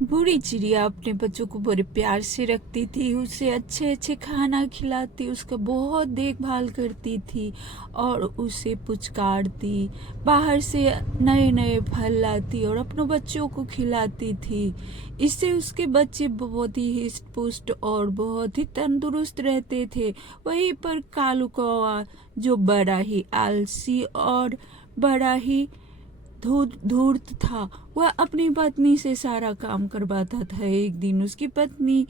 बूढ़ी चिड़िया अपने बच्चों को बड़े प्यार से रखती थी, उसे अच्छे अच्छे खाना खिलाती, उसका बहुत देखभाल करती थी और उसे पुचकारती, बाहर से नए नए फल लाती और अपने बच्चों को खिलाती थी। इससे उसके बच्चे बहुत ही हिस्ट पुष्ट और बहुत ही तंदुरुस्त रहते थे। वहीं पर कालू कौवा, जो बड़ा ही आलसी और बड़ा ही धूर्त था, वह अपनी पत्नी से सारा काम करवाता था। एक दिन उसकी पत्नी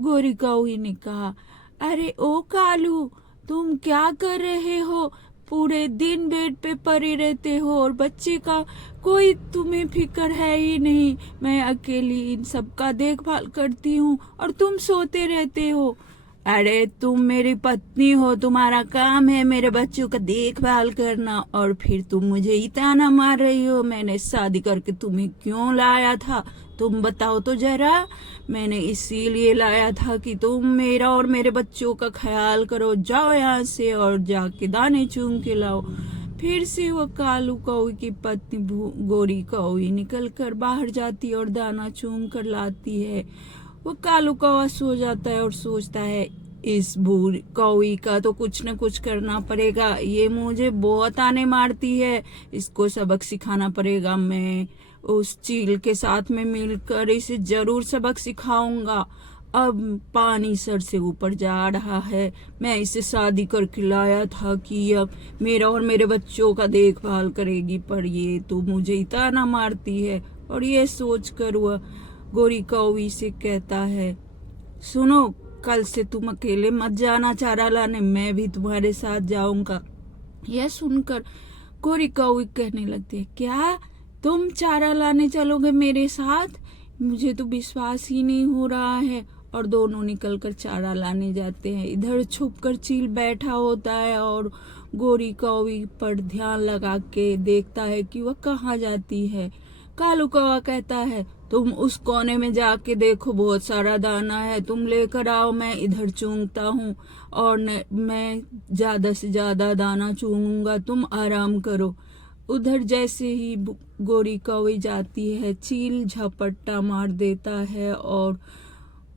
गोरी कौवी ने कहा, अरे ओ कालू, तुम क्या कर रहे हो? पूरे दिन बेड पे पड़े रहते हो और बच्चे का कोई तुम्हें फिक्र है ही नहीं। मैं अकेली इन सब का देखभाल करती हूँ और तुम सोते रहते हो। अरे तुम मेरी पत्नी हो, तुम्हारा काम है मेरे बच्चों का देखभाल करना, और फिर तुम मुझे ही ताना मार रही हो। मैंने शादी करके तुम्हें क्यों लाया था, तुम बताओ तो जरा। मैंने इसीलिए लाया था कि तुम मेरा और मेरे बच्चों का ख्याल करो। जाओ यहाँ से और जाके दाने चुन के लाओ। फिर से वो कालू कौवी की पत्नी गोरी कौवी निकल कर बाहर जाती और दाना चुन कर लाती है। वो कालू कौवा सो जाता है और सोचता है, इस बूढ़ी कौवी का तो कुछ न कुछ करना पड़ेगा। ये मुझे बहुत ताने मारती है, इसको सबक सिखाना पड़ेगा। मैं उस चील के साथ में मिलकर इसे जरूर सबक सिखाऊंगा। अब पानी सर से ऊपर जा रहा है। मैं इसे शादी करके लाया था कि अब मेरा और मेरे बच्चों का देखभाल करेगी, पर ये तो मुझे ही ताना मारती है। और ये सोच कर वह गोरी कौवी से कहता है, सुनो, कल से तुम अकेले मत जाना चारा लाने, मैं भी तुम्हारे साथ जाऊंगा। यह सुनकर गोरी कौवी कहने लगती है, क्या तुम चारा लाने चलोगे मेरे साथ? मुझे तो विश्वास ही नहीं हो रहा है। और दोनों निकलकर चारा लाने जाते हैं। इधर छुपकर चील बैठा होता है और गोरी कौवी पर ध्यान लगा के देखता है कि वह कहाँ जाती है। कालू कौवा कहता है, तुम उस कोने में जाके देखो, बहुत सारा दाना है, तुम लेकर आओ, मैं इधर चूंगता हूँ और मैं ज्यादा से ज्यादा दाना चूंगूंगा, तुम आराम करो। उधर जैसे ही गोरी कौवी जाती है, चील झपट्टा मार देता है और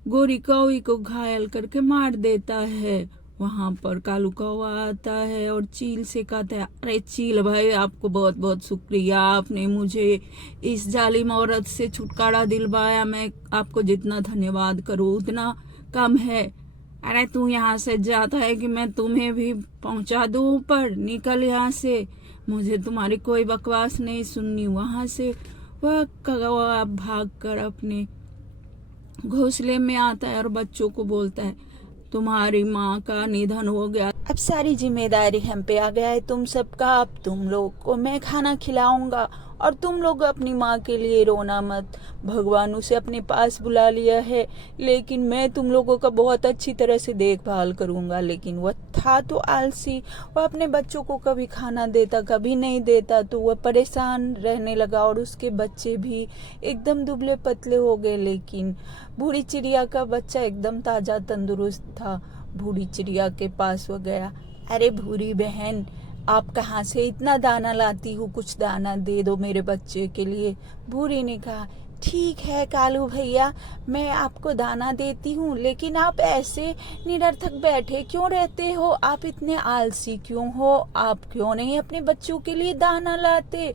गोरी कौवी को घायल करके मार देता है। वहां पर कालू कौवा आता है और चील से कहता है, अरे चील भाई, आपको बहुत बहुत शुक्रिया, आपने मुझे इस जालिम औरत से छुटकारा दिलवाया। मैं आपको जितना धन्यवाद करूँ उतना कम है। अरे तू यहाँ से जाता है कि मैं तुम्हें भी पहुंचा दूं ऊपर, निकल यहाँ से, मुझे तुम्हारी कोई बकवास नहीं सुननी। वहां से वह कौवा भाग कर अपने घोंसले में आता है और बच्चों को बोलता है, तुम्हारी माँ का निधन हो गया, अब सारी जिम्मेदारी हम पे आ गया है तुम सबका। अब तुम लोग को मैं खाना खिलाऊंगा और तुम लोग अपनी माँ के लिए रोना मत। भगवान उसे अपने पास बुला लिया है, लेकिन मैं तुम लोगों का बहुत अच्छी तरह से देखभाल करूंगा। लेकिन वह था तो आलसी, वह अपने बच्चों को कभी खाना देता कभी नहीं देता, तो वह परेशान रहने लगा और उसके बच्चे भी एकदम दुबले पतले हो गए। लेकिन बूढ़ी चिड़िया का बच्चा एकदम ताजा तंदुरुस्त था। बूढ़ी चिड़िया के पास वो गया, अरे भूरी बहन, आप कहाँ से इतना दाना लाती हो, कुछ दाना दे दो मेरे बच्चे के लिए। भूरी ने कहा, ठीक है कालू भैया, मैं आपको दाना देती हूँ, लेकिन आप ऐसे निरर्थक बैठे क्यों रहते हो? आप इतने आलसी क्यों हो? आप क्यों नहीं अपने बच्चों के लिए दाना लाते?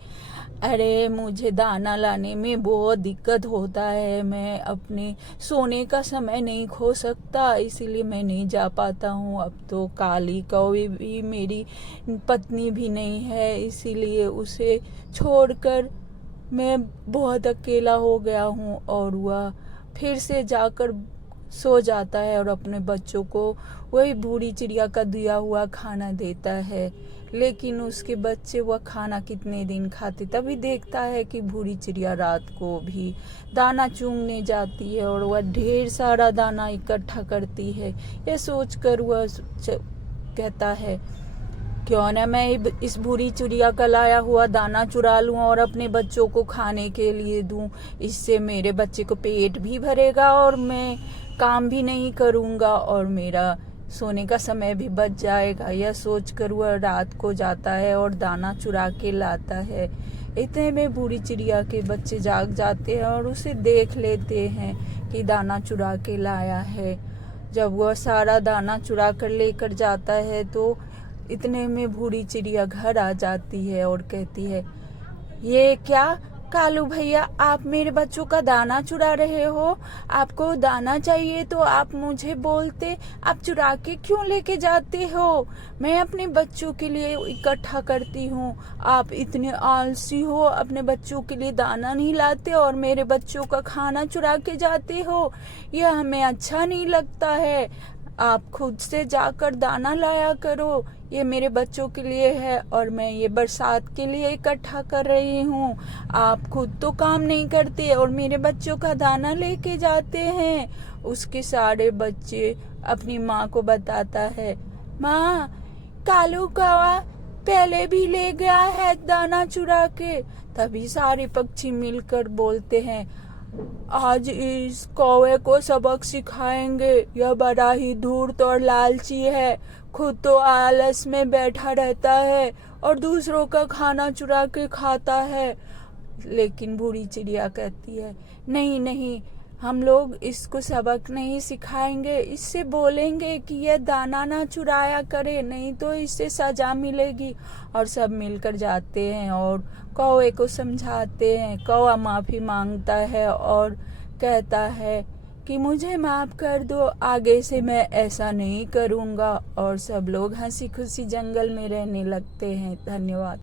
अरे मुझे दाना लाने में बहुत दिक्कत होता है, मैं अपने सोने का समय नहीं खो सकता, इसीलिए मैं नहीं जा पाता हूँ। अब तो काली कौवी भी मेरी पत्नी भी नहीं है, इसीलिए उसे छोड़कर मैं बहुत अकेला हो गया हूँ। और वह फिर से जाकर सो जाता है और अपने बच्चों को वही बूढ़ी चिड़िया का दिया हुआ खाना देता है। लेकिन उसके बच्चे वह खाना कितने दिन खाते, तभी देखता है कि बूढ़ी चिड़िया रात को भी दाना चुगने जाती है और वह ढेर सारा दाना इकट्ठा करती है। यह सोचकर वह कहता है, क्यों ना मैं इस बूढ़ी चिड़िया का लाया हुआ दाना चुरा लूं और अपने बच्चों को खाने के लिए दूं। इससे मेरे बच्चे को पेट भी भरेगा और मैं काम भी नहीं करूंगा और मेरा सोने का समय भी बच जाएगा। यह सोचकर वह रात को जाता है और दाना चुरा के लाता है। इतने में बूढ़ी चिड़िया के बच्चे जाग जाते हैं और उसे देख लेते हैं कि दाना चुरा के लाया है। जब वह सारा दाना चुरा कर लेकर जाता है तो इतने में बूढ़ी चिड़िया घर आ जाती है और कहती है, ये क्या कालू भैया, आप मेरे बच्चों का दाना चुरा रहे हो? आपको दाना चाहिए तो आप मुझे बोलते, आप चुरा के क्यों लेके जाते हो? मैं अपने बच्चों के लिए इकट्ठा करती हूँ, आप इतने आलसी हो, अपने बच्चों के लिए दाना नहीं लाते और मेरे बच्चों का खाना चुरा के जाते हो। यह हमें अच्छा नहीं लगता है। आप खुद से जाकर दाना लाया करो, ये मेरे बच्चों के लिए है और मैं ये बरसात के लिए इकट्ठा कर रही हूँ। आप खुद तो काम नहीं करते और मेरे बच्चों का दाना लेके जाते हैं। उसके सारे बच्चे अपनी माँ को बताता है, माँ, कालू कौवा पहले भी ले गया है दाना चुरा के। तभी सारे पक्षी मिलकर बोलते हैं, आज इस कौवे को सबक सिखाएंगे, यह बड़ा ही धूर्त और लालची है, खुद तो आलस में बैठा रहता है और दूसरों का खाना चुरा के खाता है। लेकिन बूढ़ी चिड़िया कहती है, नहीं नहीं, हम लोग इसको सबक नहीं सिखाएंगे, इससे बोलेंगे कि यह दाना ना चुराया करे, नहीं तो इससे सजा मिलेगी। और सब मिलकर जाते हैं और कौवे को समझाते हैं। कौवा माफी मांगता है और कहता है कि मुझे माफ कर दो, आगे से मैं ऐसा नहीं करूँगा। और सब लोग हंसी खुशी जंगल में रहने लगते हैं। धन्यवाद।